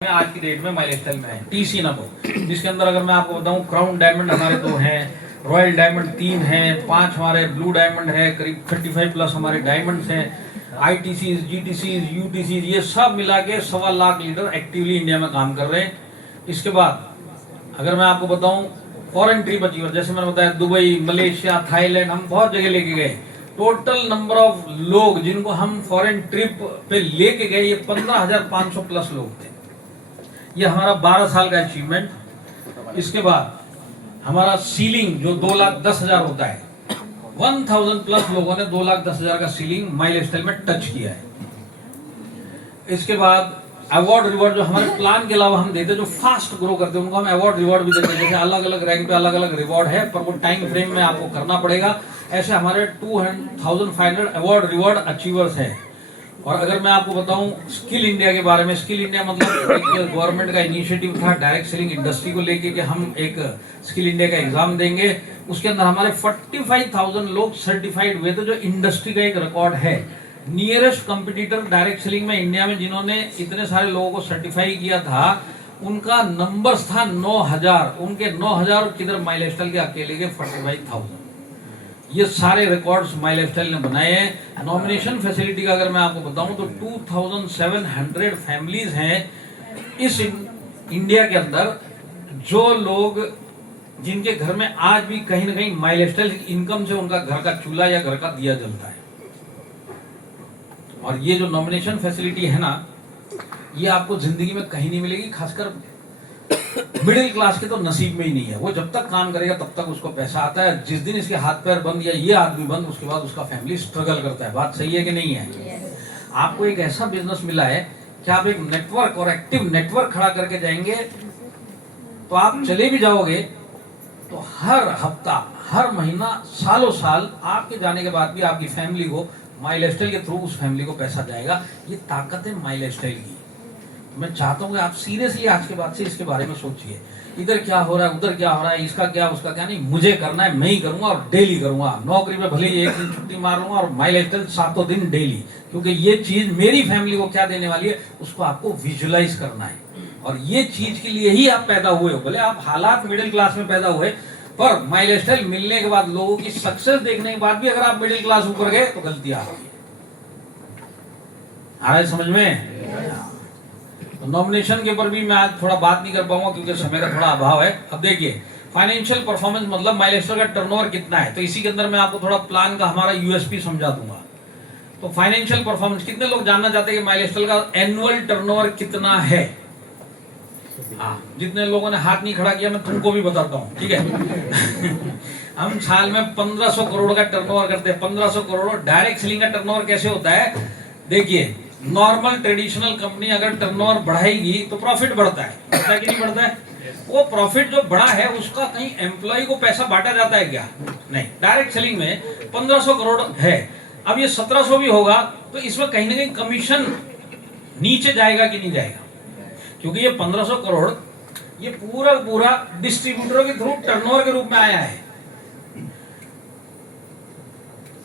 आज की डेट में माइलस्टाइल में है टीसी ना जिसके अंदर अगर मैं आपको बताऊं क्राउन डायमंड हमारे 2 हैं, रॉयल डायमंड 3 हैं, 5 हमारे ब्लू डायमंड है, करीब 35 प्लस हमारे डायमंड्स हैं, आईटीसी, जीटीसी, यूटीसी, ये सब मिला के 1.25 लाख लीडर एक्टिवली इंडिया में काम कर रहे हैं। इसके बाद अगर मैं आपको बताऊं फॉरेन ट्रिप अचीवर, जैसे मैंने बताया दुबई, मलेशिया, थाईलैंड, हम बहुत जगह लेके गए। टोटल नंबर ऑफ लोग जिनको हम फॉरेन ट्रिप पे लेके गए ये 15,500 प्लस लोग थे। ये हमारा 12 साल का अचीवमेंट। इसके बाद हमारा सीलिंग जो 2,10,000 होता है, 1000 प्लस लोगों ने 2,10,000 का सीलिंग माइलस्टाइल में टच किया है। इसके बाद अवार्ड रिवॉर्ड जो हमारे प्लान के अलावा हम देते, जो फास्ट ग्रो करते हैं उनको हम अवार्ड रिवॉर्ड भी देते हैं। जैसे अलग अलग रैंक पे अलग अलग रिवॉर्ड है, पर वो टाइम फ्रेम में आपको करना पड़ेगा। ऐसे हमारे 2500 अवार्ड रिवॉर्ड अचीवर्स हैं। और अगर मैं आपको बताऊं स्किल इंडिया के बारे में, स्किल इंडिया मतलब एक गवर्नमेंट का इनिशिएटिव था डायरेक्ट सेलिंग इंडस्ट्री को लेके कि हम एक स्किल इंडिया का एग्जाम देंगे। उसके अंदर हमारे 45,000 लोग सर्टिफाइड हुए थे, जो इंडस्ट्री का एक रिकॉर्ड है। नियरेस्ट कंपटीटर डायरेक्ट सेलिंग में इंडिया में जिन्होंने इतने सारे लोगों को सर्टिफाई किया था, उनका नंबर्स था 9,000। उनके 9,000 किधर माइलस्टाइल के अकेले के 45,000। ये सारे रिकॉर्ड्स माइलस्टाइल ने बनाए हैं। नॉमिनेशन फैसिलिटी का अगर मैं आपको बताऊं तो 2700 फैमिलीज हैं इस इंडिया के अंदर, जो लोग जिनके घर में आज भी कहीं ना कहीं माइलस्टाइल इनकम से उनका घर का चूल्हा या घर का दिया जलता है। और ये जो नॉमिनेशन फैसिलिटी है ना, ये आपको जिंदगी में कहीं नहीं मिलेगी। खासकर मिडिल क्लास के तो नसीब में ही नहीं है। वो जब तक काम करेगा तब तक उसको पैसा आता है। जिस दिन इसके हाथ पैर बंद या ये आदमी बंद, उसके बाद उसका फैमिली स्ट्रगल करता है। बात सही है कि नहीं है? आपको एक ऐसा बिजनेस मिला है कि आप एक नेटवर्क और एक्टिव नेटवर्क खड़ा करके जाएंगे तो आप चले भी जाओगे तो हर हफ्ता, हर महीना, सालों साल आपके जाने के बाद भी आपकी फैमिली को माइलस्टाइल के थ्रू उस फैमिली को पैसा जाएगा। ये ताकत है माइलस्टाइल की। मैं चाहता हूँ कि आप सीरियसली आज के बाद से इसके बारे में सोचिए। इधर क्या हो रहा है, उधर क्या हो रहा है, इसका क्या उसका क्या नहीं, मुझे करना है, मैं ही करूंगा और डेली करूंगा। नौकरी में भले ही एक दिन छुट्टी मार लूंगा और माइलस्टाइल 7 दिन डेली, क्योंकि ये चीज मेरी फैमिली को क्या देने वाली है उसको आपको विजुअलाइज करना है। और ये चीज के लिए ही आप पैदा हुए हो। भले आप हालात मिडिल क्लास में पैदा हुए, पर माइलस्टाइल मिलने के बाद, लोगों की सक्सेस देखने के बाद भी अगर आप मिडिल क्लास ऊपर गए तो गलती आ रही है। आ रहा है समझ में? नॉमिनेशन के ऊपर भी मैं आज थोड़ा बात नहीं कर पाऊंगा क्योंकि समय का थोड़ा अभाव है। अब देखिए फाइनेंशियल परफॉर्मेंस मतलब माइलस्टाइल का टर्नओवर कितना है, तो इसी के अंदर मैं आपको थोड़ा प्लान का हमारा यूएसपी समझा दूंगा। तो फाइनेंशियल परफॉर्मेंस, कितने लोग जानना चाहते हैं कि माइलस्टाइल का एनुअल टर्नओवर कितना है? हाँ, जितने लोगों ने हाथ नहीं खड़ा किया मैं तुमको भी बताता हूँ, ठीक है? हम साल में 1500 करोड़ का टर्नओवर करते हैं। 1500 करोड़। डायरेक्ट सेलिंग का टर्नओवर कैसे होता है? देखिए, नॉर्मल ट्रेडिशनल कंपनी अगर टर्नओवर बढ़ाएगी तो प्रॉफिट बढ़ता है, बढ़ता है कि नहीं बढ़ता है? वो प्रॉफिट जो बढ़ा है उसका कहीं एम्प्लॉय को पैसा बांटा जाता है क्या? नहीं। डायरेक्ट सेलिंग में 1500 करोड़ है। अब ये 1700 भी होगा तो इसमें कहीं ना कहीं कमीशन नीचे जाएगा कि नहीं जाएगा? क्योंकि ये 1500 करोड़ ये पूरा डिस्ट्रीब्यूटरों के थ्रू टर्नओवर के रूप में आया है।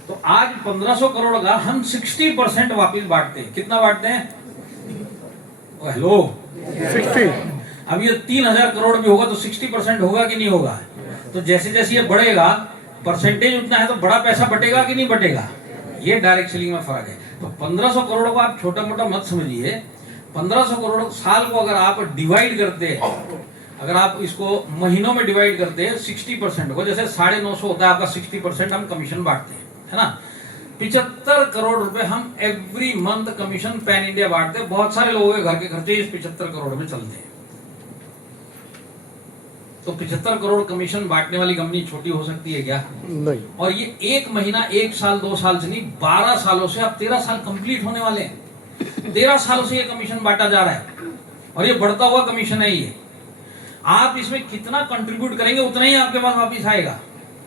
तो आज 1500 करोड़ का हम 60% वापिस बांटते हैं। कितना बांटते हैं? हेलो, 60। अब ये 3000 करोड़ भी होगा तो 60% होगा कि नहीं होगा? तो जैसे जैसे ये बढ़ेगा परसेंटेज उतना है तो बड़ा पैसा बटेगा कि नहीं बटेगा? ये डायरेक्ट सेलिंग में फर्क है। तो 1500 करोड़ को आप छोटा मोटा मत समझिए। 1500 करोड़ साल को अगर आप डिवाइड करते हैं, अगर आप इसको महीनों में डिवाइड करते हैं 60% को, जैसे 950 होता है आपका, 60% हम कमीशन बांटते हैं, है ना? 75 करोड़ रुपए हम every month commission pan India बांटते हैं। बहुत सारे लोगों के घर के खर्चे इस 75 करोड़ में चलते हैं। तो 75 करोड़ कमीशन बांटने वाली कंपनी छोटी हो सकती है क्या? नहीं। और ये एक महीना, 1 साल, 2 साल से नहीं, 12 सालों से, अब 13 साल कंप्लीट होने वाले हैं। 13 सालों से ये कमीशन बांटा जा रहा है और ये बढ़ता हुआ कमीशन है। ये आप इसमें कितना कंट्रीब्यूट करेंगे उतना ही आपके पास वापिस आएगा।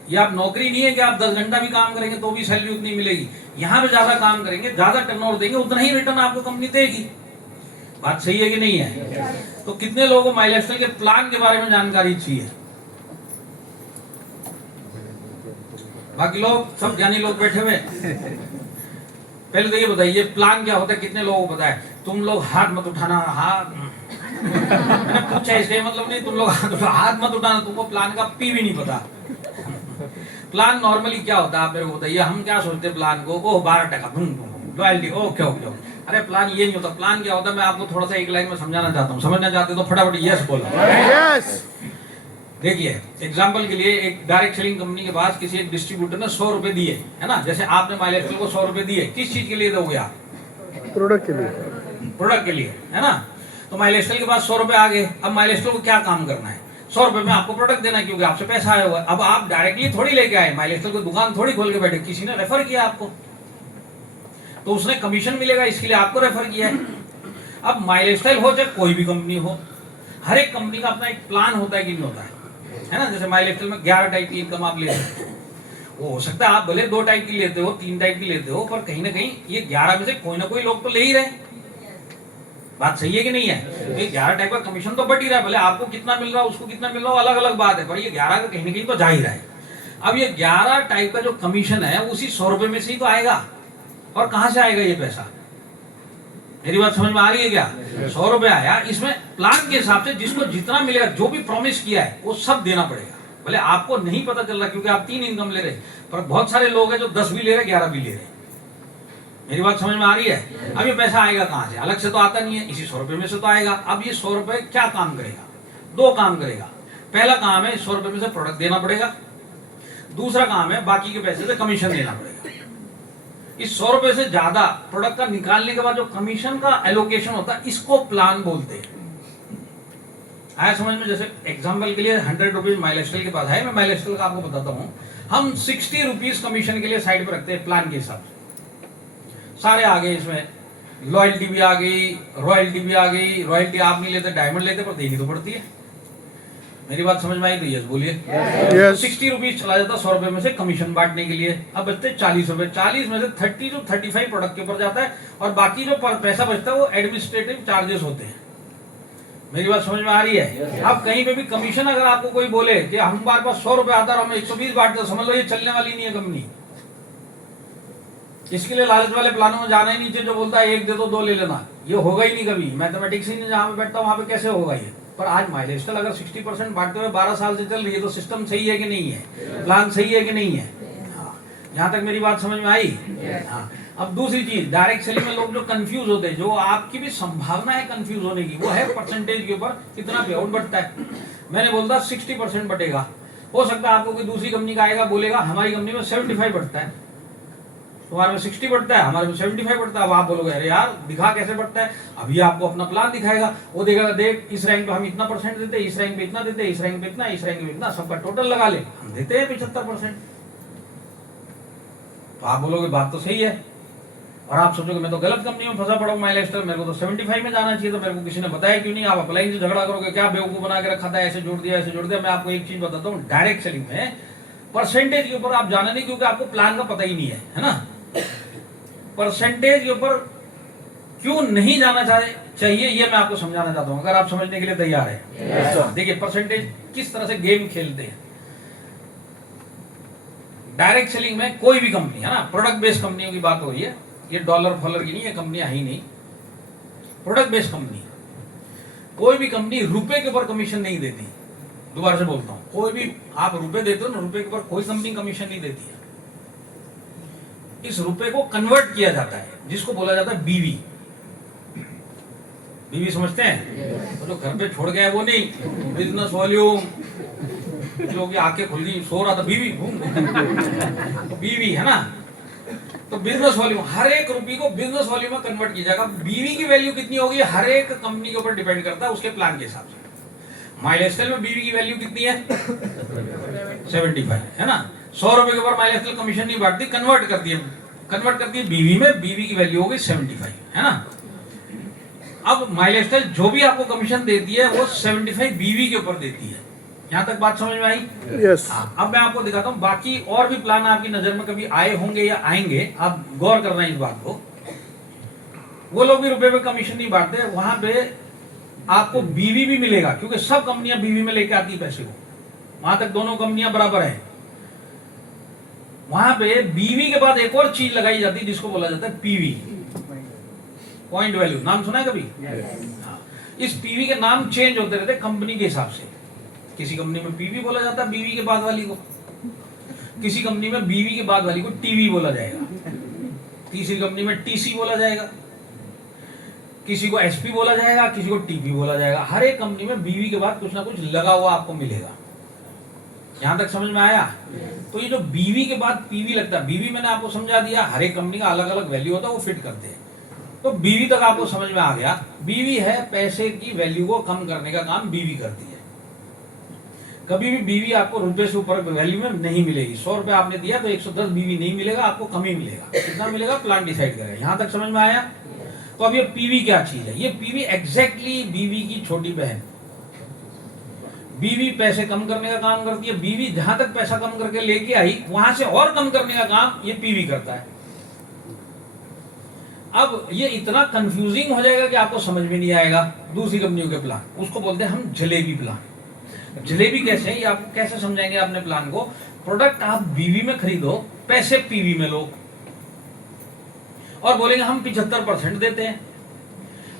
ये आप नौकरी नहीं है कि आप 10 घंटा भी काम करेंगे तो भी सैलरी उतनी मिलेगी। यहाँ पे ज्यादा काम करेंगे, ज्यादा टर्नओवर देंगे, उतना ही रिटर्न आपको कंपनी देगी। बात सही है कि नहीं है? तो कितने लोगों को माइलस्टाइल के प्लान के बारे में जानकारी चाहिए? बाकी लोग सब ज्ञानी लोग बैठे हुए। पहले तो ये बताइए प्लान क्या होता है, कितने लोगों को पता है? तुम लोग हाथ मत उठाना, हाथ मैंने पूछा इसका मतलब नहीं तुम लोग हाथ मत उठाना, तुमको प्लान का पी भी नहीं पता। प्लान नॉर्मली क्या होता है आप मेरे को बताइए, हम क्या सोचते हैं प्लान को 12% रॉयल्टी, ओके ओके। अरे प्लान ये नहीं होता। प्लान क्या होता है मैं आपको थोड़ा सा एक लाइन में समझाना चाहता हूँ, समझना चाहते तो फटाफट यस बोलो। यस। देखिए एग्जाम्पल के लिए एक डायरेक्ट सेलिंग कंपनी के पास किसी एक डिस्ट्रीब्यूटर ने 100 रुपए दिए, है ना, जैसे आपने माइलेस्टल को 100 रुपए दिए, किस चीज के लिए दोगे आप? प्रोडक्ट के लिए। प्रोडक्ट के लिए, है ना। तो माइलेस्टल के पास 100 रुपए आ गए। अब माइलेस्टल को क्या काम करना है? 100 रुपए में आपको प्रोडक्ट देना है, क्योंकि आपसे पैसा आया हुआ है। अब आप डायरेक्टली थोड़ी लेके आए, माइलेस्टल को दुकान थोड़ी खोल के बैठे, किसी ने रेफर किया आपको, तो उसने कमीशन मिलेगा, इसके लिए आपको रेफर किया है। अब माइलेस्टाइल हो चाहे कोई भी कंपनी हो, हर एक कंपनी का अपना एक प्लान होता है कि नहीं होता है ना। जैसे माइलेस्टाइल में 11 टाइप की इनकम आप ले सकते हो। वो हो सकता है आप भले 2 टाइप की लेते हो, 3 टाइप की लेते हो, पर कहीं ना कहीं ये 11 में से कोई ना कोई लोग तो ले ही रहे। बात सही है कि नहीं है? तो ये 11 टाइप का कमीशन तो बढ़ ही रहा है, भले आपको कितना मिल रहा है उसको कितना मिल रहा है अलग अलग बात है, पर ये 11 का कहीं ना कहीं तो जा ही रहा है। अब ये 11 टाइप का जो कमीशन है उसी 100 रुपए में से ही तो आएगा। और कहां से आएगा ये पैसा? मेरी बात समझ में आ रही है क्या? 100 रुपए आया, इसमें प्लान के हिसाब से जिसको जितना मिलेगा, जो भी प्रॉमिस किया है वो सब देना पड़ेगा। भले आपको नहीं पता चल रहा क्योंकि आप 3 इनकम ले रहे, पर बहुत सारे लोग हैं जो 10 भी ले रहे, 11 भी ले रहे। मेरी बात समझ में आ रही है? अब ये पैसा आएगा कहां से? अलग से तो आता नहीं है, इसी 100 रुपए में से तो आएगा। अब ये 100 रुपए क्या काम करेगा? 2 काम करेगा। पहला काम है 100 रुपए में से प्रोडक्ट देना पड़ेगा, दूसरा काम है बाकी के पैसे से कमीशन देना पड़ेगा। इस 100 रुपए से ज्यादा प्रोडक्ट का निकालने के बाद जो कमीशन का एलोकेशन होता है, इसको प्लान बोलते हैं। आया समझ में? जैसे एग्जांपल के लिए 100 रुपीज माइलेस्टल के पास है, मैं माइलेस्टल का आपको बताता हूँ। हम 60 रुपीज कमीशन के लिए साइड पे रखते हैं प्लान के हिसाब से। सारे आ गए इसमें, लॉयल्टी भी आ गई, रॉयल्टी भी आ गई। रॉयल्टी आप नहीं लेते, डायमंड लेते, पर देनी तो पड़ती है। मेरी बात समझ में आई तो यस बोलिए। यस। 60 रुपीज चला जाता 100 रुपए में से कमीशन बांटने के लिए। अब बचते 40 रुपए। 40 में से 30 to 35 प्रोडक्ट के ऊपर जाता है, और बाकी जो पैसा बचता है वो एडमिनिस्ट्रेटिव चार्जेस होते हैं। मेरी बात समझ में आ रही है? अब कहीं पे भी कमीशन अगर आपको कोई बोले कि हमारे पास 100 रुपए आता है और हम 120 बांटते, समझ लो ये चलने वाली नहीं है कंपनी। इसके लिए लालच वाले प्लानों में जाना ही नहीं चाहिए, जो बोलता है 1 दे दो 2 ले लेना। ये होगा ही नहीं कभी। मैथमेटिक्स ही नहीं, जहां पे बैठता हूं वहां पे कैसे होगा ये? पर आज माइलेस्टल अगर 60% बांटते हुए 12 साल से चल रही है, तो सिस्टम सही है कि नहीं है? प्लान सही है कि नहीं है? हाँ, यहाँ तक मेरी बात समझ में आई? हाँ। अब दूसरी चीज, डायरेक्ट सेलिंग में लोग जो कंफ्यूज होते हैं, जो आपकी भी संभावना है कंफ्यूज होने की, वो है परसेंटेज के ऊपर कितना पे आउट बढ़ता है। मैंने बोलता 60% बटेगा, हो सकता है आपको कोई दूसरी कंपनी का आएगा बोलेगा हमारी कंपनी में 75 बढ़ता है, तुम्हारे में 60 बढ़ता है, हमारे में 75 बढ़ता है। अब आप बोलोगे अरे यार दिखा कैसे बढ़ता है? अभी आपको अपना प्लान दिखाएगा, वो देखेगा देख इस रैंक पे हम इतना परसेंट देते, इस रैंक पे इतना देते, इस रैंक पे इतना, इस रैंक पे इतना, सबका टोटल लगा ले, हम देते हैं 75%। तो आप बोलोगे बात तो सही है, और आप सोचोगे मैं तो गलत कंपनी में फंसा पड़ा हूं माइलेस्टल, मेरे को तो 75 में जाना चाहिए, तो मेरे को किसी ने बताया क्यों नहीं? आप अप्लाई से झगड़ा करोगे, क्या बेवकूफ बना के रखा था, ऐसे जोड़ दिया ऐसे जोड़ दिया। मैं आपको एक चीज बताता हूँ, डायरेक्ट सेलिंग में परसेंटेज के ऊपर आप जाना नहीं, क्योंकि आपको प्लान का पता ही नहीं है ना। परसेंटेज के ऊपर क्यों नहीं जाना चाहिए ये मैं आपको समझाना चाहता हूं, अगर आप समझने के लिए तैयार है। देखिए परसेंटेज किस तरह से गेम खेलते हैं। डायरेक्ट सेलिंग में कोई भी कंपनी है ना, प्रोडक्ट बेस्ड कंपनियों की बात हो रही है, ये डॉलर फॉलर की नहीं, ये कंपनियां ही नहीं, प्रोडक्ट बेस्ड कंपनी। कोई भी कंपनी रुपए के ऊपर कमीशन नहीं देती। दोबारा से बोलता हूं, कोई भी आप रुपए देते हो ना, रुपए के ऊपर कोई कंपनी कमीशन नहीं देती है। इस रुपए को कन्वर्ट किया जाता है, जिसको बोला जाता है बीवी। बीवी समझते हैं? तो जो घर पे छोड़ गया वो नहीं, बिजनेस वॉल्यूम, जो कि आंखें खुल गई सो रहा था बीवी घूम तो बीवी है ना। तो बिजनेस वॉल्यूम, हर एक रुपये को बिजनेस वॉल्यूम में कन्वर्ट किया जाएगा। बीवी की वैल्यू कितनी होगी हर एक कंपनी के ऊपर डिपेंड करता है, उसके प्लान के हिसाब से। माइलेस्टल में बीवी की वैल्यू कितनी है? 75 है ना। 100 रुपए के ऊपर माइलेस्टल कमीशन नहीं बांटती, कन्वर्ट करती है बीवी में। बीवी की वैल्यू होगी 75 है ना। अब माइलेस्टल जो भी आपको कमीशन देती है वो 75 बीवी के ऊपर देती है। यहाँ तक बात समझ में आई? यस। अब मैं आपको दिखाता हूँ बाकी और भी प्लान आपकी नजर में कभी आए होंगे या आएंगे, आप गौर करना है इस बात को। वो लोग भी रुपए में कमीशन नहीं बांटते, वहां पे आपको बीवी भी मिलेगा, क्योंकि सब कंपनियां बीवी में लेके आती है पैसे को। वहां तक दोनों कंपनियां बराबर है। वहां पे बीवी के बाद एक और चीज लगाई जाती है जिसको बोला जाता है पीवी, पॉइंट वैल्यू। नाम सुना है कभी? हाँ। इस पीवी के नाम चेंज होते रहते कंपनी के हिसाब से। किसी कंपनी में पीवी बोला जाता है बीवी के बाद वाली को, किसी कंपनी में बीवी के बाद वाली को टीवी बोला जाएगा, तीसरी कंपनी में टीसी बोला जाएगा, किसी को एसपी बोला जाएगा, किसी को टीपी बोला जाएगा। हर एक कंपनी में बीवी के बाद कुछ ना कुछ लगा हुआ आपको मिलेगा। यहां तक समझ में आया? तो ये जो बीवी के बाद पीवी लगता है, बीवी मैंने आपको समझा दिया, हर एक कंपनी का अलग अलग वैल्यू होता है, वो फिट करते हैं। तो बीवी तक आपको समझ में आ गया। बीवी है पैसे की वैल्यू को कम करने का काम बीवी करती है। कभी भी बीवी आपको रुपए से ऊपर वैल्यू में नहीं मिलेगी। 100 रुपए आपने दिया तो 110 बीवी नहीं मिलेगा, आपको कम ही मिलेगा। कितना मिलेगा प्लान डिसाइड करेगा। यहां तक समझ में आया? तो अब ये पीवी क्या चीज है? ये पीवी एग्जैक्टली बीवी की छोटी बहन। बीवी पैसे कम करने का काम करती है। बीवी जहां तक पैसा कम करके लेके आई वहां से और कम करने का काम ये पीवी करता है। अब ये इतना कंफ्यूजिंग हो जाएगा कि आपको समझ में नहीं आएगा। दूसरी कंपनियों के प्लान, उसको बोलते हैं हम जलेबी प्लान। जलेबी कैसे है ये आपको कैसे समझाएंगे अपने प्लान को? प्रोडक्ट आप बीवी में खरीदो, पैसे पीवी में लो, और बोलेंगे हम 75% देते हैं।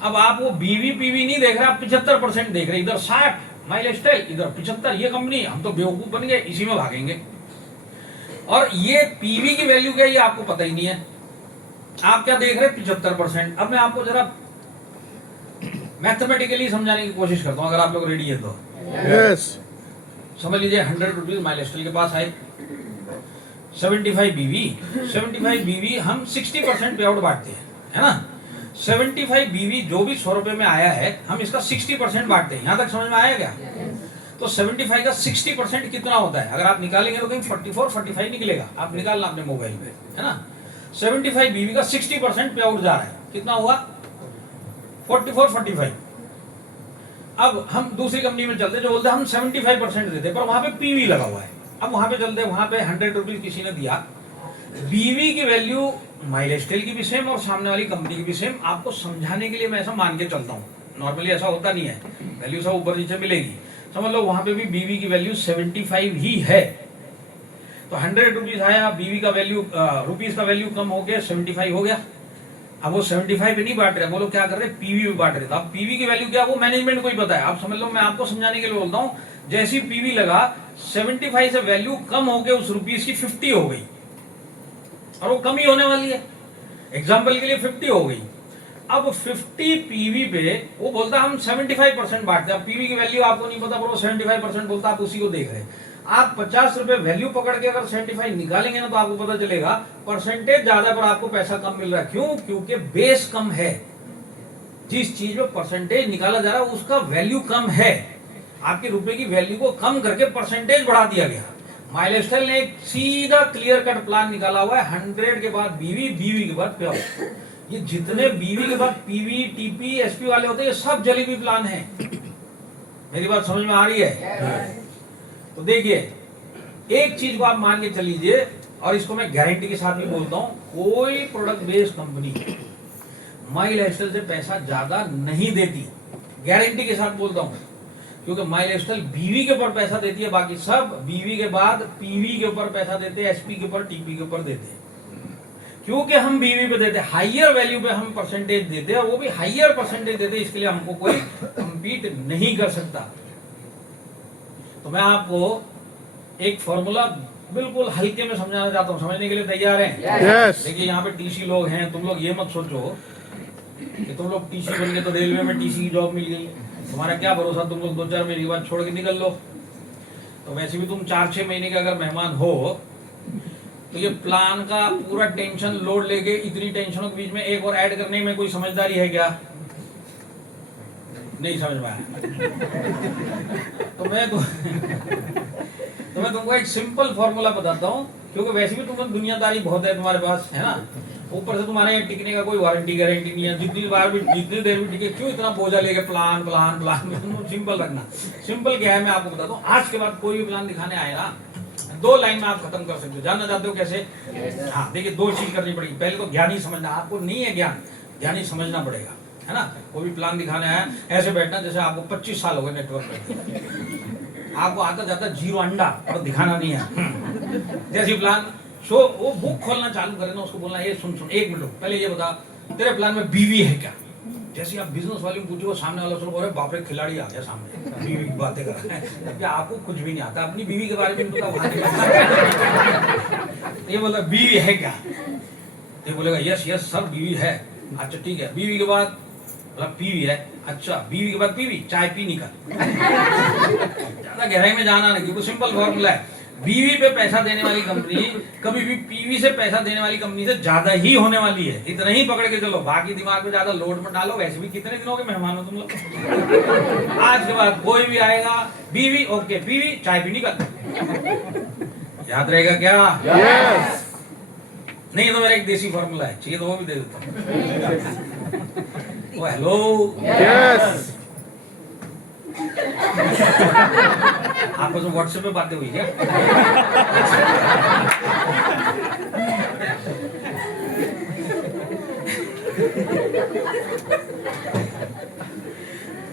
अब आप वो बीवी पीवी नहीं देख रहे, आप 75% देख रहे। इधर 60 माइल स्टाइल, इधर 75, ये कंपनी, हम तो बेवकूफ बन गए, इसी में भागेंगे। और ये पीवी की वैल्यू क्या है ये आपको पता ही नहीं है। आप क्या देख रहे हैं? 75%। अब मैं आपको जरा मैथमेटिकली समझाने की कोशिश करता हूं, अगर आप लोग रेडी है तो। यस। समझ लीजिए 100 रुपीज माइल स्टाइल के पास आए, 75 बीवी हम 60% पे आउट बांटते हैं, है ना। 75 बीवी जो भी 100 रुपए में आया है, हम इसका 60% बांटते हैं। यहां तक समझ में आया क्या? तो 75 का 60% कितना होता है? अगर आप निकालेंगे तो कहीं 44-45 निकलेगा। आप निकालना अपने मोबाइल पे, है ना। 75 बीवी का 60% पे आउट जा रहा है, कितना हुआ? 44-45। अब हम दूसरी कंपनी में चलते, जो बोलते हैं हम 75% देते, पर वहां पे पीवी लगा हुआ है। अब वहां पे चलते, वहां पे 100 रुपीज किसी ने दिया, बीवी की वैल्यू माइल स्टाइल की भी सेम और सामने वाली कंपनी की भी सेम। आपको समझाने के लिए मैं ऐसा मान के चलता हूँ, नॉर्मली ऐसा होता नहीं है, वैल्यू सब ऊपर नीचे मिलेगी। समझ लो वहां पे भी बीवी की वैल्यू 75 ही है। तो 100 रुपीज आया, बीवी का वैल्यू रुपीज का वैल्यू कम हो गया, 75 हो गया। अब वो 75 पे नहीं बांट रहे, बोलो क्या कर रहे? पीवी में बांट रहे। तो अब पीवी की वैल्यू क्या, वो मैनेजमेंट को ही पता है। आप समझ लो, मैं आपको समझाने के लिए बोलता हूँ, जैसी पीवी लगा 75 से वैल्यू कम होकर उस रुपीज की 50 हो गई, और वो कम ही होने वाली है। एग्जाम्पल के लिए 50 हो गई। अब 50 पीवी पे वो बोलता हम 75% बांटते हैं। पीवी की वैल्यू आपको नहीं पता, पर वो 75% बोलता, आप उसी को देख रहे हैं। आप 50 रुपए वैल्यू पकड़ के अगर 75 निकालेंगे ना, तो आपको पता चलेगा परसेंटेज ज्यादा पर आपको पैसा कम मिल रहा है। क्यों? क्योंकि बेस कम है। जिस चीज में परसेंटेज निकाला जा रहा है उसका वैल्यू कम है। आपके रुपए की वैल्यू को कम करके परसेंटेज बढ़ा दिया गया। माइल स्टाइल ने एक सीधा क्लियर कट प्लान निकाला हुआ है। 100 के बाद बीवी, बीवी के बाद प्योर। ये जितने बीवी के बाद पीवी, टीपी, एसपी वाले होते हैं, ये सब जलेबी प्लान है। मेरी बात समझ में आ रही है? तो देखिए, एक चीज को आप मान के चलीजिए, और इसको मैं गारंटी के साथ भी बोलता हूं, कोई product based company mile style से पैसा ज्यादा नहीं देती। गारंटी के साथ बोलता हूं, क्योंकि माइल स्टाइल बीवी के ऊपर पैसा देती है, बाकी सब बीवी के बाद पीवी के ऊपर पैसा देते हैं, एसपी के ऊपर, टीपी के ऊपर देते हैं। क्योंकि हम बीवी पे देते हैं, हाइयर वैल्यू पे हम परसेंटेज देते हैं, और वो भी हाइयर परसेंटेज देते हैं, इसके लिए हमको कोई कंपीट नहीं कर सकता। तो मैं आपको एक फॉर्मूला बिल्कुल हल्के में समझाना चाहता हूँ। समझने के लिए तैयार हैं? Yes. देखिए, यहाँ पे टीसी लोग हैं, तुम लोग ये मत सोचो कि तुम लोग टीसी बन गए तो रेलवे में टीसी की जॉब मिल गई। तुम्हारा क्या भरोसा, तुम लोग 2-4 महीने के बाद छोड़ के निकल लो। तो वैसे भी तुम 4-6 महीने के अगर मेहमान हो, तो ये प्लान का पूरा टेंशन लोड लेके इतनी टेंशनों के बीच में एक और ऐड करने में कोई समझदारी है क्या? नहीं समझ में आया? तो मैं तुमको एक सिंपल फॉर्मूला बताता हूँ, क्योंकि वैसे भी तुम दुनियादारी बहुत है तुम्हारे पास, है ना। ऊपर से तुम्हारे यहाँ टिकने का कोई वारंटी गारंटी नहीं है। जितनी बार भी, जितनी देर भी टिके, क्यों इतना बोझा लेके प्लान प्लान प्लान? सिंपल रखना। सिंपल क्या है मैं आपको बताता हूँ। आज के बाद कोई भी प्लान दिखाने आए ना, 2 लाइन में आप खत्म कर सकते हो। जानना चाहते हो कैसे? हाँ, देखिए, 2 चीज करनी पड़ेगी। पहले तो ज्ञान ही समझना, आपको नहीं है ज्ञान, ज्ञान ही समझना पड़ेगा, है ना। कोई भी प्लान दिखाने आया, ऐसे बैठना जैसे आपको 25 साल हो गए नेटवर्क पे, आपको आता जाता 0 अंडा और दिखाना नहीं है। जैसी प्लान शो वो बुक खोलना चालू करे ना, उसको बोलना ये सुन 1 मिनट पहले ये बता, तेरे प्लान में बीवी है क्या? जैसे आप बिजनेस वाले पूछो, वो सामने वाला सुनो, अरे बाप रे खिलाड़ी आ गया सामने, बीवी की बातें कर रहा है, जबकि आपको कुछ भी नहीं आता, अपनी बीवी के बारे में पता वहां ये बोला बीवी है क्या, ये बोलेगा यस यस सर बीवी है, अच्छा ठीक है, बीवी के बाद बोला पीवी है, अच्छा बीवी के बाद पीवी, चाय पी निकल। ज्यादा गहराई में जाना नहीं, क्योंकि सिंपल फॉर्मूला है, बीवी पे पैसा देने वाली कंपनी कभी भी पीवी से पैसा देने वाली कंपनी से ज्यादा ही होने वाली है, इतना ही पकड़ के चलो, बाकी दिमाग में ज्यादा लोड मत डालो, वैसे भी कितने दिनों के मेहमान हो तुम लोग। आज के बाद कोई भी आएगा, बीवी ओके, पीवी चाय पी निकल, याद रहेगा क्या? यस नहीं तो मेरा एक देसी फॉर्मूला है, चाहिए तो वो भी दे देता हूँ। ओ हेलो यस आपस में व्हाट्सएप पे बातें हुई क्या?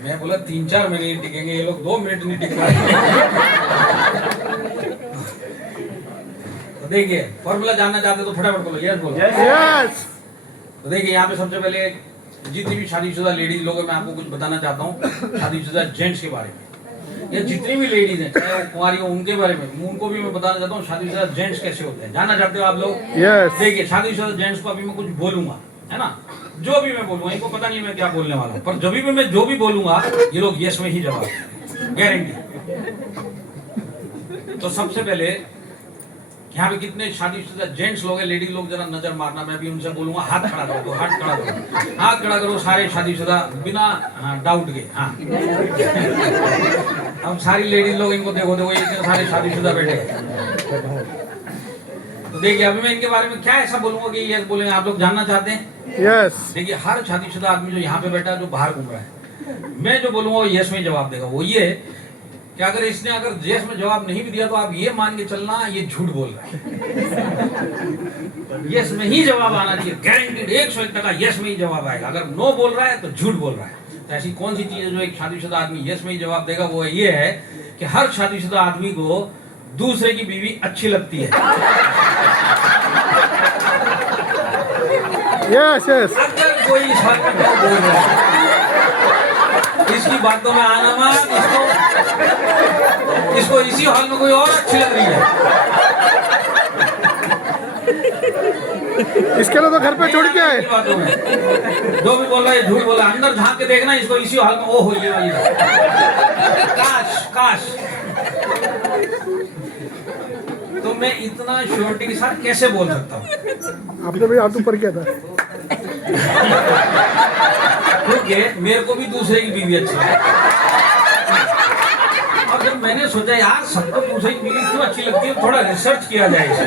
मैं बोला 3-4 महीने नहीं टिकेंगे ये लोग, 2 मिनट नहीं टिक पाए। तो देखिए फॉर्मूला जानना चाहते तो फटाफट बोलो, यस बोलो। यस तो देखिए यहाँ पे सबसे पहले जितनी भी शादीशुदा लेडीज लोग हैं, मैं आपको कुछ बताना चाहता हूँ शादीशुदा जेंट्स के बारे में, या जितनी भी लेडीज हैं चाहे वो कुंवारी हो उनके बारे में, उनको भी मैं बताना चाहता हूँ शादीशुदा जेंट्स कैसे होते हैं, जानना चाहते हो आप लोग? यस देखिए शादीशुदा जेंट्स को अभी मैं कुछ बोलूंगा, है ना, जो भी मैं बोलूंगा इनको पता नहीं मैं क्या बोलने वाला हूँ, पर जब भी मैं जो भी बोलूंगा ये लोग यस में ही जवाब, गारंटी। तो सबसे पहले यहाँ पे कितने शादीशुदा जेंट्स लोग हैं, लेडीज लोग जरा नजर मारना, मैं भी उनसे बोलूंगा हाथ खड़ा करो, हाथ खड़ा करो, हाथ खड़ा करो सारे शादीशुदा बिना डाउट के। हाँ हम सारी लेडीज लोग इनको देखो, देखो ये सारे शादीशुदा बैठे हैं। तो देखिए अभी मैं इनके बारे में क्या ऐसा बोलूंगा कि यस बोलेंगे, आप लोग जानना चाहते हैं? यस देखिए हर शादीशुदा आदमी जो यहाँ पे बैठा है, जो बाहर घूम रहा है, मैं जो बोलूंगा वो यस में जवाब देगा। वो ये कि अगर इसने अगर यस में जवाब नहीं भी दिया तो आप ये मान के चलना ये झूठ बोल रहा है। यस में ही जवाब आना चाहिए, गारंटीड 101% यस में ही जवाब आएगा। अगर नो बोल रहा है तो झूठ बोल रहा है। तो ऐसी कौन सी चीज है जो एक शादीशुदा आदमी यस में ही जवाब देगा? वो ये है कि हर शादीशुदा आदमी को दूसरे की बीवी अच्छी लगती है। यस यस अगर कोई इस बात पर no बोल रहा है, इसकी बातों में आना मत, इसको इसी हॉल में कोई और अच्छी लग रही है, इसके लिए तो घर पे छोड़ के आए। बातों में जो भी बोल रहा है झूठ बोल रहा है, अंदर झांक के देखना इसको इसी हॉल में, ओ हो ये वाली काश काश। तो मैं इतना श्योरिटी के साथ कैसे बोल सकता हूँ? आपने भी हाथ ऊपर किया था। क्योंकि मेरे को भी दूसरे की बीवी अच्छी है, और जब मैंने सोचा यार सबको दूसरे की बीवी क्यों अच्छी लगती है, थोड़ा रिसर्च किया जाए इसे।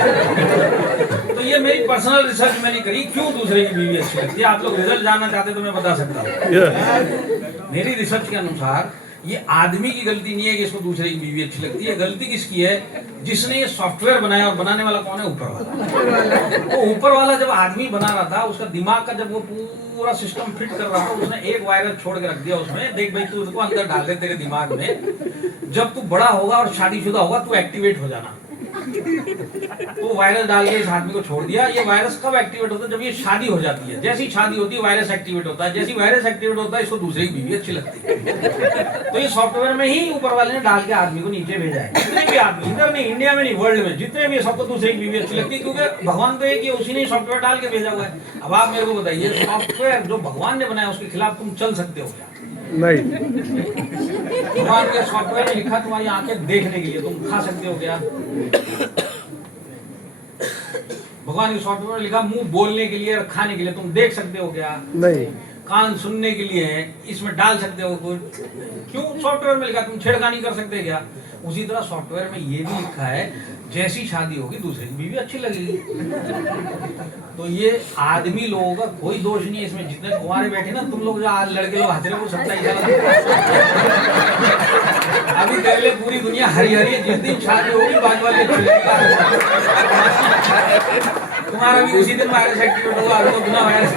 तो ये मेरी पर्सनल रिसर्च मैंने करी, क्यों दूसरे की बीवी अच्छी लगती है। आप लोग रिजल्ट जानना चाहते तो मैं बता सकता हूँ। मेरी रिसर्च के अनुसार ये आदमी की गलती नहीं है कि इसको दूसरे की बीवी अच्छी लगती है, गलती किसकी है? जिसने ये सॉफ्टवेयर बनाया, और बनाने वाला कौन है? ऊपर वाला। तो ऊपर वाला जब आदमी बना रहा था, उसका दिमाग का जब वो पूरा सिस्टम फिट कर रहा था, उसने एक वायरस छोड़ के रख दिया उसमें, देख भाई तू उसको अंदर डाल दे तेरे दिमाग में, जब तू बड़ा होगा और शादीशुदा होगा तू एक्टिवेट हो जाना। तो वायरस डाल के इस आदमी को छोड़ दिया। ये वायरस कब एक्टिवेट होता है? जब ये शादी हो जाती है। जैसी शादी होती है वायरस एक्टिवेट होता है, जैसी वायरस एक्टिवेट होता है इसको दूसरे की बीवी अच्छी लगती है। तो ये सॉफ्टवेयर में ही ऊपर वाले ने डाल के आदमी को नीचे भेजा है। जितने भी आदमी, इधर नहीं, इंडिया में नहीं, वर्ल्ड में जितने भी, सबको दूसरे की बीवी अच्छी लगती है, क्योंकि भगवान तो एक ही, उसी ने सॉफ्टवेयर डाल के भेजा हुआ है। अब आप मेरे को बताइए, सॉफ्टवेयर जो भगवान ने बनाया उसके खिलाफ तुम चल सकते हो क्या? नहीं। भगवान के सॉफ्टवेयर में लिखा तुम्हारी आंखें देखने के लिए, तुम खा सकते हो क्या? भगवान के सॉफ्टवेयर में लिखा मुंह बोलने के लिए और खाने के लिए, तुम देख सकते हो क्या? नहीं। कान सुनने के लिए है, इसमें डाल सकते हो कुछ? क्यों सॉफ्टवेयर में लिखा? तुम छेड़खानी कर सकते क्या? उसी तरह सॉफ्टवेयर में ये भी लिखा है जैसी शादी होगी दूसरे की बीवी अच्छी लगेगी। तो ये आदमी लोगों का कोई दोष नहीं है इसमें। जितने कुंवारे बैठे ना, तुम लोग जो आज लड़के लोग हंस रहे हो, सबका इशारा अभी पहले पूरी दुनिया हरी हरी है, जिस दिन शादी होगी बाजू वाले तुम्हारा भी उसी दिन वायरस एक्टिवेट होगा। अभी तो बिना वायरस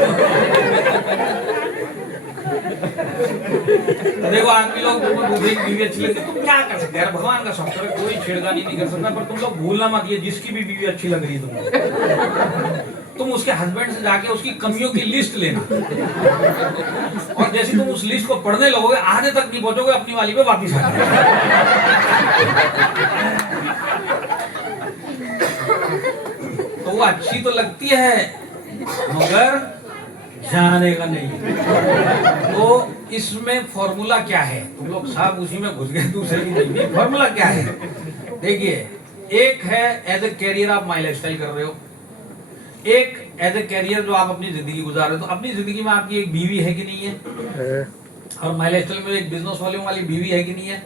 देखो आदमी लोग तुमको दूसरे की बीवी अच्छी लगती है, तुम क्या कर सकते हैं? भगवान का सॉफ्टवेयर कोई छेड़खानी नहीं कर सकता, पर तुम लोग भूलना मत ये जिसकी भी बीवी अच्छी लग रही है तुमको तुम उसके हस्बैंड से जाके उसकी कमियों की लिस्ट लेना, और जैसे तुम उस लिस्ट को पढ़ने लगोगे आधे तक नहीं पहुंचोगे, अपनी वाली पे वापिस आ जाओगे। तो वो अच्छी तो लगती है मगर जाने का नहीं। तो इसमें फॉर्मूला क्या है? तुम लोग साहब उसी में घुस गए, दूसरे की नहीं। फॉर्मूला क्या है? देखिए, एक है एज ए कैरियर आप माई लाइफस्टाइल कर रहे हो, एक एज ए कैरियर जो आप अपनी जिंदगी गुजार रहे हो। तो अपनी जिंदगी में आपकी एक बीवी है कि नहीं है? और माई लाइफस्टाइल में एक बिजनेस वाली बीवी है कि नहीं है?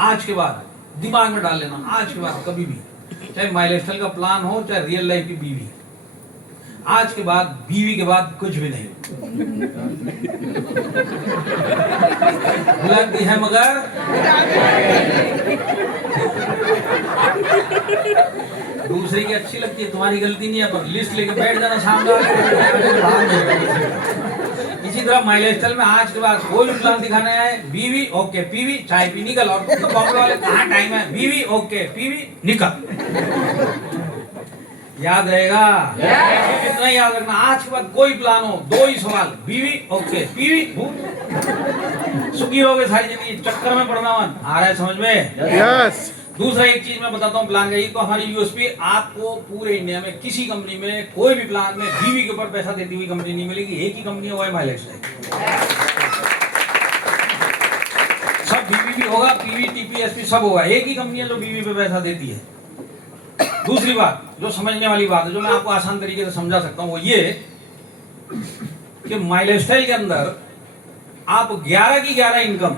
आज के बाद दिमाग में डाल लेना, आज के बाद कभी भी, चाहे माई लाइफस्टाइल का प्लान हो चाहे रियल लाइफ की बीवी, आज के बाद बीवी के बाद कुछ भी नहीं। लगती है मगर दूसरी की अच्छी लगती है, तुम्हारी गलती नहीं है, पर लिस्ट लेके बैठ जाना सामने। इसी तरह माई लाइफस्टाइल में आज के बाद कोई भी प्लान दिखाना है, बीवी ओके, पीवी चाय पी निकल, और बॉम्बे वाले कहाँ टाइम है, बीवी ओके पीवी निकल। याद रहेगा? इतना याद रखना, आज के बाद कोई प्लान हो, दो ही सवाल, बीवी ओके पीवी सुखी रहोगे सारी जिंदगी, चक्कर में पड़ना मत। आ रहा है समझ में? यस। दूसरा एक चीज मैं बताता हूँ प्लान का, ये तो हमारी यूएसपी, आपको पूरे इंडिया में किसी कंपनी में कोई भी प्लान में बीवी के ऊपर पैसा देती हुई कंपनी नहीं मिलेगी। एक ही कंपनी है, वो है माई लाइफस्टाइल। सब बीवी भी होगा, पीवी टीपीएसपी सब होगा, एक ही कंपनी है जो बीवी पे पैसा देती है। दूसरी बात जो समझने वाली बात है, जो मैं आपको आसान तरीके से समझा सकता हूं, वो ये कि माई लाइफस्टाइल के अंदर आप 11 की 11 इनकम,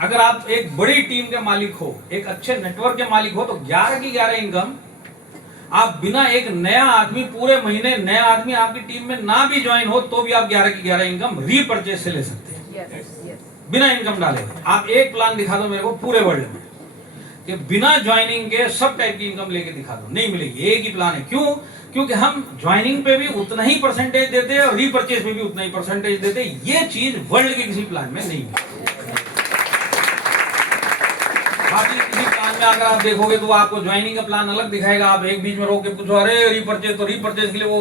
अगर आप एक बड़ी टीम के मालिक हो, एक अच्छे नेटवर्क के मालिक हो, तो 11 की 11 इनकम आप बिना एक नया आदमी पूरे महीने नया आदमी आपकी टीम में ना भी ज्वाइन हो तो भी आप 11 की 11 इनकम रीपरचेज से ले सकते हैं, बिना इनकम डाले हुए। आप एक प्लान दिखा दो मेरे को पूरे वर्ल्ड में कि बिना ज्वाइनिंग के सब टाइप की इनकम लेके दिखा दो, नहीं मिलेगी। एक ही प्लान है। क्यों? क्योंकि हम ज्वाइनिंग पे भी उतना ही परसेंटेज देते हैं और रीपरचेज पे भी उतना ही परसेंटेज देते हैं। ये चीज वर्ल्ड के किसी प्लान में नहीं है। बाकी किसी प्लान में अगर आप देखोगे तो आपको ज्वाइनिंग का प्लान अलग दिखाएगा, आप एक बीच में रोक के पूछो अरे रीपरचेज, तो रीपरचेज के लिए वो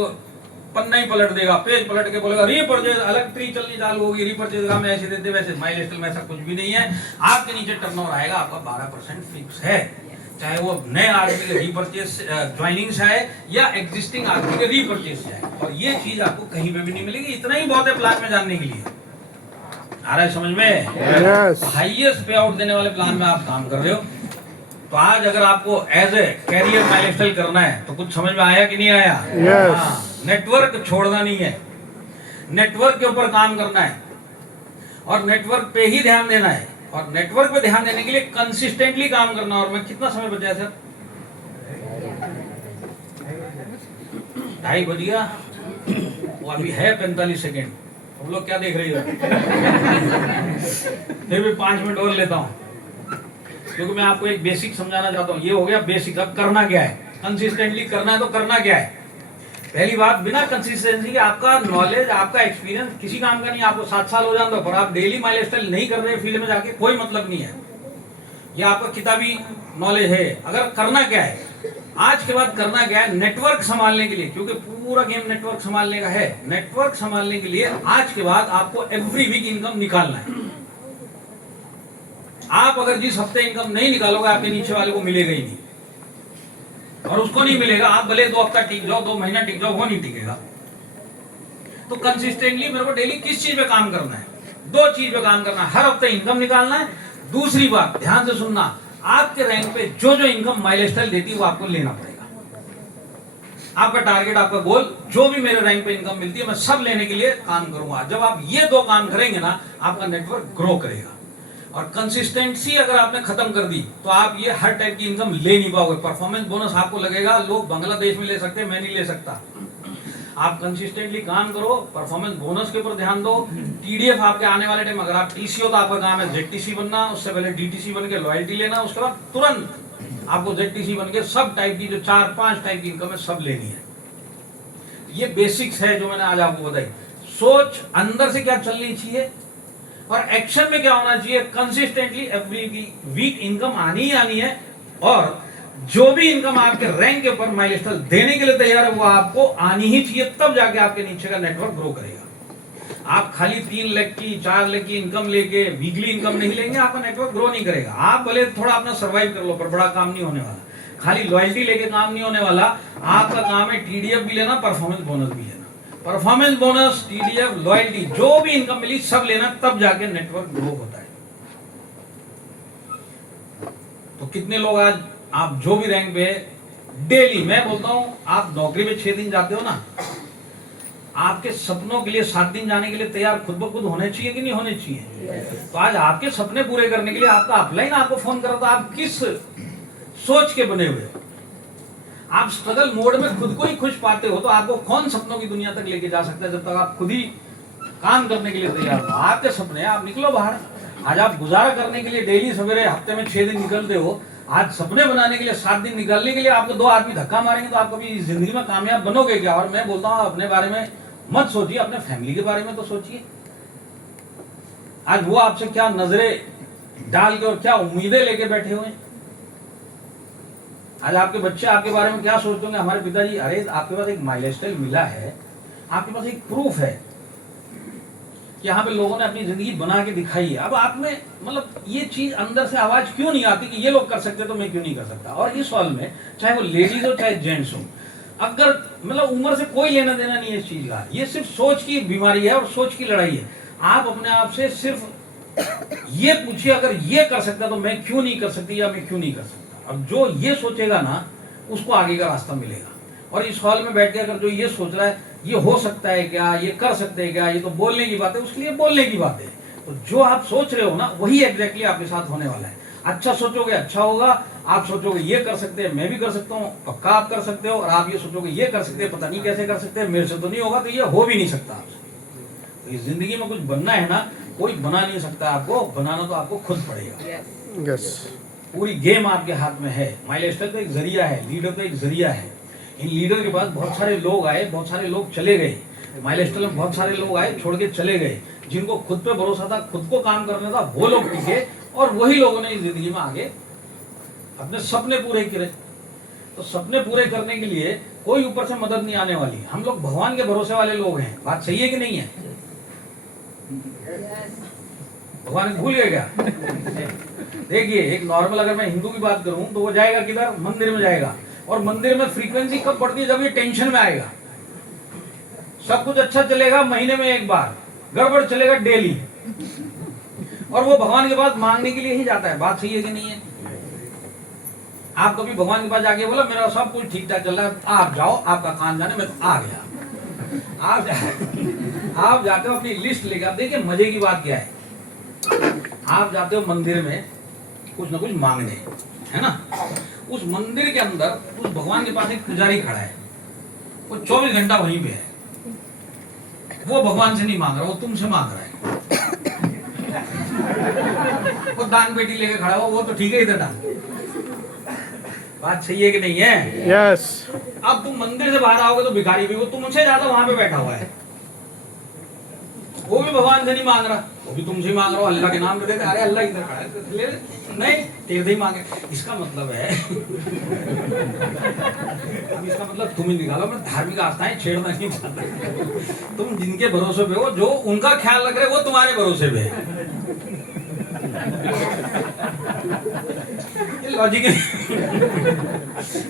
पन्ना ही पलट देगा, पेज पलट के बोलेगा रीपरचेज, अलग ट्री चलनी चालू होगी, रीपरचेज का में ऐसे देते वैसे। माई लाइफस्टाइल में ऐसा कुछ भी नहीं है। आपके नीचे टर्नओवर आएगा, आपका 12% फिक्स है, चाहे वो नए आदमी के रीपरचेज ज्वाइनिंग से आए या एग्जिस्टिंग आदमी के रीपरचेज से आए, और ये चीज आपको कहीं पे भी नहीं मिलेगी। इतना ही बहुत है प्लान में जानने के लिए। आ रहा है समझ में? हाईएस्ट पे आउट देने वाले प्लान में आप काम कर रहे हो। तो आज अगर आपको as a career my lifestyle करना है तो कुछ समझ में आया कि नहीं आया? yes. नेटवर्क छोड़ना नहीं है, नेटवर्क के ऊपर काम करना है और नेटवर्क पे ही ध्यान देना है, और नेटवर्क पे ध्यान देने के लिए कंसिस्टेंटली काम करना। और मैं कितना समय बचा है सर? 2:30 बज गया, वो अभी है 45 सेकेंड। हम लोग क्या देख रहे हो? फिर भी 5 मिनट और लेता हूँ, क्योंकि मैं आपको एक बेसिक समझाना चाहता हूँ। ये हो गया बेसिक। अब करना क्या है? कंसिस्टेंटली करना है। तो करना क्या है? पहली बात, बिना कंसिस्टेंसी के आपका नॉलेज, आपका एक्सपीरियंस किसी काम का नहीं। आपको 7 साल हो जाते हो पर आप डेली माई लाइफस्टाइल नहीं कर रहे फील्ड में जाके, कोई मतलब नहीं है। ये आपका किताबी नॉलेज है। अगर करना क्या है, आज के बाद करना क्या है? नेटवर्क संभालने के लिए, क्योंकि पूरा गेम नेटवर्क संभालने का है। नेटवर्क संभालने के लिए आज के बाद आपको एवरी वीक इनकम निकालना है। आप अगर जिस हफ्ते इनकम नहीं निकालोगे, आपके नीचे वाले को मिलेगा ही नहीं, और उसको नहीं मिलेगा। आप भले 2 हफ्ता टिक जाओ, 2 महीना टिक जाओ, वो नहीं टिकेगा। तो कंसिस्टेंटली मेरे को डेली किस चीज पे काम करना है? 2 चीज पे काम करना है। हर हफ्ते इनकम निकालना है। दूसरी बात, ध्यान से सुनना, आपके रैंक पे जो जो इनकम माई लाइफस्टाइल देती है वो आपको लेना पड़ेगा। आपका टारगेट, आपका गोल, जो भी मेरे रैंक पे इनकम मिलती है मैं सब लेने के लिए काम करूंगा। जब आप ये 2 काम करेंगे ना, आपका नेटवर्क ग्रो करेगा। और कंसिस्टेंसी अगर आपने खत्म कर दी तो आप ये हर टाइप की इनकम ले नहीं पाओगे। परफॉर्मेंस बोनस आपको लगेगा लोग बांग्लादेश में ले सकते हैं, मैं नहीं ले सकता। आप कंसिस्टेंटली काम करो, परफॉर्मेंस बोनस के ऊपर ध्यान दो। टीडीएफ आपके आने वाले टाइम, अगर आप टीसी हो तो आपका काम है जेडटीसी बनना, उससे पहले डीटीसी बन के लॉयल्टी लेना, उसके बाद तुरंत आपको जेडटीसी बन के सब टाइप की जो 4-5 टाइप की इनकम है सब लेनी है। ये बेसिक्स है जो मैंने आज आपको बताई। सोच अंदर से क्या चलनी चाहिए और एक्शन में क्या होना चाहिए। कंसिस्टेंटली एवरी वीक इनकम आनी ही आनी है, और जो भी इनकम आपके रैंक के ऊपर माइलस्टोन देने के लिए तैयार है वो आपको आनी ही चाहिए, तब जाके आपके नीचे का नेटवर्क ग्रो करेगा। आप खाली 3 लाख की 4 लाख की इनकम लेके वीकली इनकम नहीं लेंगे, आपका नेटवर्क ग्रो नहीं करेगा। आप भले थोड़ा अपना सर्वाइव कर लो, पर बड़ा काम नहीं होने वाला। खाली लॉयल्टी लेके काम नहीं होने वाला। आपका काम है टीडीएफ भी लेना, परफॉर्मेंस बोनस भी लेना। परफॉर्मेंस बोनस, टीडीएफ, लॉयल्टी, जो भी इनकम मिली सब लेना, तब जाके नेटवर्क ग्रो होता है। तो कितने लोग आज आप जो भी रैंक पे डेली, मैं बोलता हूं आप नौकरी में 6 दिन जाते हो ना, आपके सपनों के लिए 7 दिन जाने के लिए तैयार खुद ब खुद होने चाहिए कि नहीं होने चाहिए? तो आज आपके सपने पूरे करने के लिए आपका अपलाइन आपको फोन कर रहा था, आप किस सोच के बने हुए हो? आप स्ट्रगल मोड में खुद को ही खुश पाते हो, तो आपको कौन सपनों की दुनिया तक लेके जा सकता है जब तक आप खुद ही काम करने के लिए तैयार हो? आपके सपने, आप निकलो बाहर। आज आप गुजारा करने के लिए डेली सवेरे हफ्ते में 6 दिन निकलते हो, आज सपने बनाने के लिए 7 दिन निकालने के लिए आपको 2 आदमी धक्का मारेंगे तो आप कभी जिंदगी में कामयाब बनोगे क्या? और मैं बोलता हूँ अपने बारे में मत सोचिए, अपने फैमिली के बारे में तो सोचिए। आज वो आपसे क्या नजरें डाल के और क्या उम्मीदें लेके बैठे हुए हैं। आज आपके बच्चे आपके बारे में क्या सोचते होंगे, हमारे पिताजी, अरे आपके पास एक माइलस्टोन मिला है, आपके पास एक प्रूफ है कि यहाँ पे लोगों ने अपनी जिंदगी बना के दिखाई है। अब आप में मतलब ये चीज अंदर से आवाज क्यों नहीं आती कि ये लोग कर सकते तो मैं क्यों नहीं कर सकता? और इस सवाल में चाहे वो लेडीज हो चाहे जेंट्स हो, अगर मतलब उम्र से कोई लेना देना नहीं है इस चीज का, ये सिर्फ सोच की बीमारी है और सोच की लड़ाई है। आप अपने आप से सिर्फ ये पूछिए, अगर ये कर सकता तो मैं क्यों नहीं कर सकती, या मैं क्यों नहीं कर सकता। अब जो ये सोचेगा ना, उसको आगे का रास्ता मिलेगा। और इस हॉल में बैठ के अगर जो ये सोच रहा है ये हो सकता है क्या, ये कर सकते हैं क्या, ये तो बोलने की बात है, उसके लिए बोलने की बात है। तो जो आप सोच रहे हो ना, वही एग्जैक्टली आपके साथ होने वाला है। अच्छा सोचोगे अच्छा होगा, आप सोचोगे ये कर सकते हैं, मैं भी कर सकता हूँ, पक्का आप कर सकते हो, और आप ये सोचोगे ये कर सकते हैं, पता नहीं कैसे कर सकते हैं, मेरे से तो नहीं होगा, तो ये हो भी नहीं सकता आपसे। तो इस जिंदगी में कुछ बनना है ना, कोई बना नहीं सकता आपको, बनाना तो आपको खुद पड़ेगा। यस। पूरी गेम आपके हाथ में है। माइलस्टोन तो एक जरिया है, लीडर तो एक जरिया है। इन लीडर के पास बहुत सारे लोग आए, बहुत सारे लोग चले गए। माइलस्टोन में बहुत सारे लोग आए, छोड़ के चले गए। जिनको खुद पे भरोसा था, खुद को काम करना था, वो लोग टिके, और वही लोगों ने इस जिंदगी में आगे अपने सपने पूरे किए। तो सपने पूरे करने के लिए कोई ऊपर से मदद नहीं आने वाली। हम लोग भगवान के भरोसे वाले लोग हैं। बात सही है कि नहीं है? भगवान भूल गए क्या? देखिए, एक नॉर्मल अगर मैं हिंदू की बात करूं तो वो जाएगा किधर? मंदिर में जाएगा। और मंदिर में फ्रीक्वेंसी कब बढ़ती है? जब ये टेंशन में आएगा। सब कुछ अच्छा चलेगा महीने में एक बार, गड़बड़ चलेगा डेली, और वो भगवान के पास मांगने के लिए ही जाता है। बात सही है कि नहीं है? आप कभी भगवान के पास जाके बोला मेरा सब कुछ ठीक ठाक चल रहा है, आप जाओ, आपका काम जाने, मैं आ गया। आप जाते हो अपनी लिस्ट लेके। आप देखिए मजे की बात क्या है, आप जाते हो मंदिर में कुछ ना कुछ मांगने, है ना? उस मंदिर के अंदर उस भगवान के पास एक पुजारी खड़ा है, वो 24 घंटा वहीं पे है। वो भगवान से नहीं मांग रहा, वो तुमसे मांग रहा है। वो दान पेटी लेके खड़ा हो, वो तो ठीक है इधर डाल। बात सही है कि नहीं है? यस। अब तुम मंदिर से बाहर आओगे तो भिखारी भी, वो तुमसे ज्यादा वहां पे बैठा हुआ है, वो भी भगवान से नहीं मांग रहा, वो भी तुमसे ही मांग रहा हो। अल्लाह के नाम पे देते, अरे अल्लाह इधर खड़ा है, ले ले। नहीं, तेरे से ही मांगे। इसका मतलब है अब इसका मतलब तुम ही निकालो, मैं धार्मिक आस्थाएं छेड़ना नहीं चाहता। तुम जिनके भरोसे पे हो, जो उनका ख्याल रख रहे, वो तुम्हारे भरोसे पे है। लॉजिक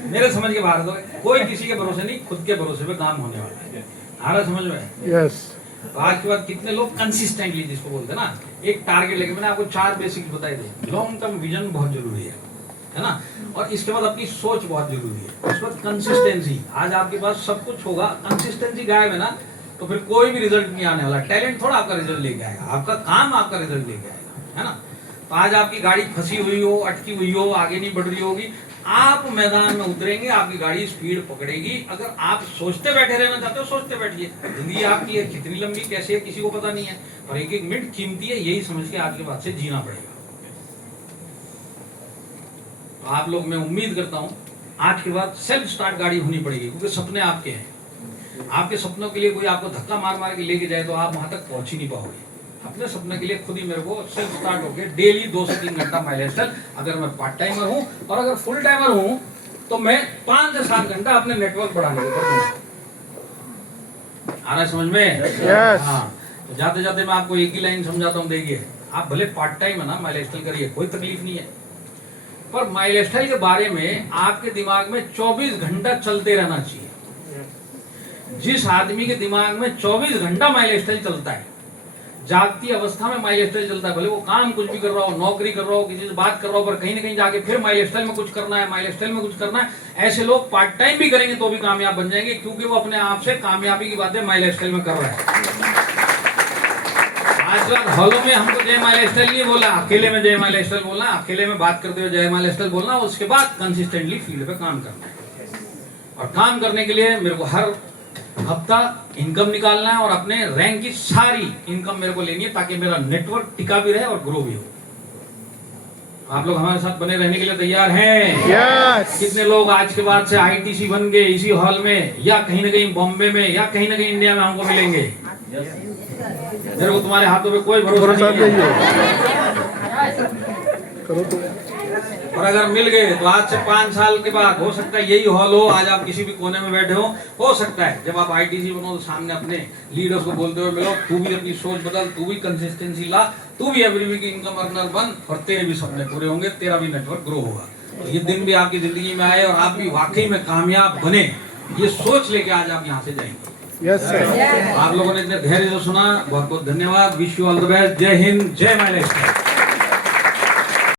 मेरे समझ के बाहर तो कोई किसी के भरोसे नहीं, खुद के भरोसे पे काम होने वाला है। आ समझ में? यस। आज के बाद कितने लोग कंसिस्टेंटली, जिसको बोलते हैं ना, एक टारगेट लेके, मैंने आपको 4 बेसिक्स बताए थे। लॉन्ग टर्म विजन बहुत जरूरी है ना? और इसके बाद अपनी सोच बहुत जरूरी है। उसके बाद कंसिस्टेंसी। आज आपके पास सब कुछ होगा, कंसिस्टेंसी गायब है ना, तो फिर कोई भी रिजल्ट नहीं आने वाला। टैलेंट थोड़ा आपका रिजल्ट लेके आएगा, आपका काम आपका रिजल्ट लेके आएगा, है ना? तो आज आपकी गाड़ी फंसी हुई हो, अटकी हुई हो, आगे नहीं बढ़ रही होगी, आप मैदान में उतरेंगे, आपकी गाड़ी स्पीड पकड़ेगी। अगर आप सोचते बैठे रहना चाहते हो, सोचते बैठिए। जिंदगी आपकी है, कितनी लंबी कैसे है किसी को पता नहीं है, और एक एक मिनट कीमती है, यही समझ के आपके बाद से जीना पड़ेगा। तो आप लोग, मैं उम्मीद करता हूं आज के बाद सेल्फ स्टार्ट गाड़ी होनी पड़ेगी, क्योंकि सपने आपके हैं। आपके सपनों के लिए कोई आपको धक्का मार मार के लेके जाए तो आप वहां तक पहुंच ही नहीं पाओगे। अपने सपने के लिए खुद ही मेरे को सेल्फ स्टार्ट होकर डेली 2 से 3 घंटा माइलस्टोन, अगर मैं पार्ट टाइमर हूँ, और अगर फुल टाइमर हूँ तो मैं 5 से 7 घंटा अपने नेटवर्क बढ़ाने को कर दूंगा। आ रहा है समझ में? Yes. हाँ, तो जाते जाते मैं आपको एक ही लाइन समझाता हूँ। देखिए, आप भले पार्ट टाइम है ना, माई लाइफस्टाइल करिए, कोई तकलीफ नहीं है, पर माई लाइफस्टाइल के बारे में आपके दिमाग में 24 घंटा चलते रहना चाहिए। जिस आदमी के दिमाग में 24 घंटा माई लाइफस्टाइल चलता है, जागती अवस्था में माई लाइफस्टाइल चलता है, भले वो काम कुछ भी कर रहा हो, नौकरी कर रहा हो, किसी से बात कर रहा हो, पर कहीं ना कहीं जाके फिर माई लाइफस्टाइल में कुछ करना है, माई लाइफस्टाइल में कुछ करना है। ऐसे लोग पार्ट टाइम भी करेंगे तो भी कामयाब बन जाएंगे, क्योंकि वो अपने आप से कामयाबी की बातें माई लाइफस्टाइल में कर रहा है। आजकल हॉलों में हमको जय माई लाइफस्टाइल नहीं बोला, अकेले में जय माई लाइफस्टाइल बोलना, अकेले में बात करते हुए जय माई लाइफस्टाइल बोलना, उसके बाद कंसिस्टेंटली फील्ड पे काम करना है। और काम करने के लिए मेरे को हर हफ्ता इनकम निकालना है और अपने रैंक की सारी इनकम मेरे को लेनी है, ताकि मेरा नेटवर्क टिका भी रहे और ग्रो भी हो। आप लोग हमारे साथ बने रहने के लिए तैयार हैं? Yes. कितने लोग आज के बाद से आईटीसी बन गए इसी हॉल में, या कहीं ना कहीं बॉम्बे में, या कहीं ना कहीं इंडिया में हमको मिलेंगे? मेरे को तुम्हारे हाथों पे कोई भरोसा नहीं है। करो तो। और अगर मिल गए तो आज से 5 साल के बाद हो सकता है यही हॉल हो, आज आप किसी भी कोने में बैठे हो सकता है जब आप आईटीसी बनो तो सामने अपने लीडर्स को बोलते हुए मिलो, तू भी अपनी सोच बदल, तू भी कंसिस्टेंसी ला, तू भी एवरी वीक इनकम अर्नर बन, और तेरे भी सपने पूरे होंगे, तेरा भी नेटवर्क ग्रो होगा। तो ये दिन भी आपकी जिंदगी में आए और आप भी वाकई में कामयाब बने, ये सोच लेके आज आप यहाँ से जाएंगे। Yes sir. आप लोगों ने इतने धैर्य से सुना, बहुत बहुत धन्यवाद। Wish you all the best. जय हिंद, जय माय लाइफस्टाइल।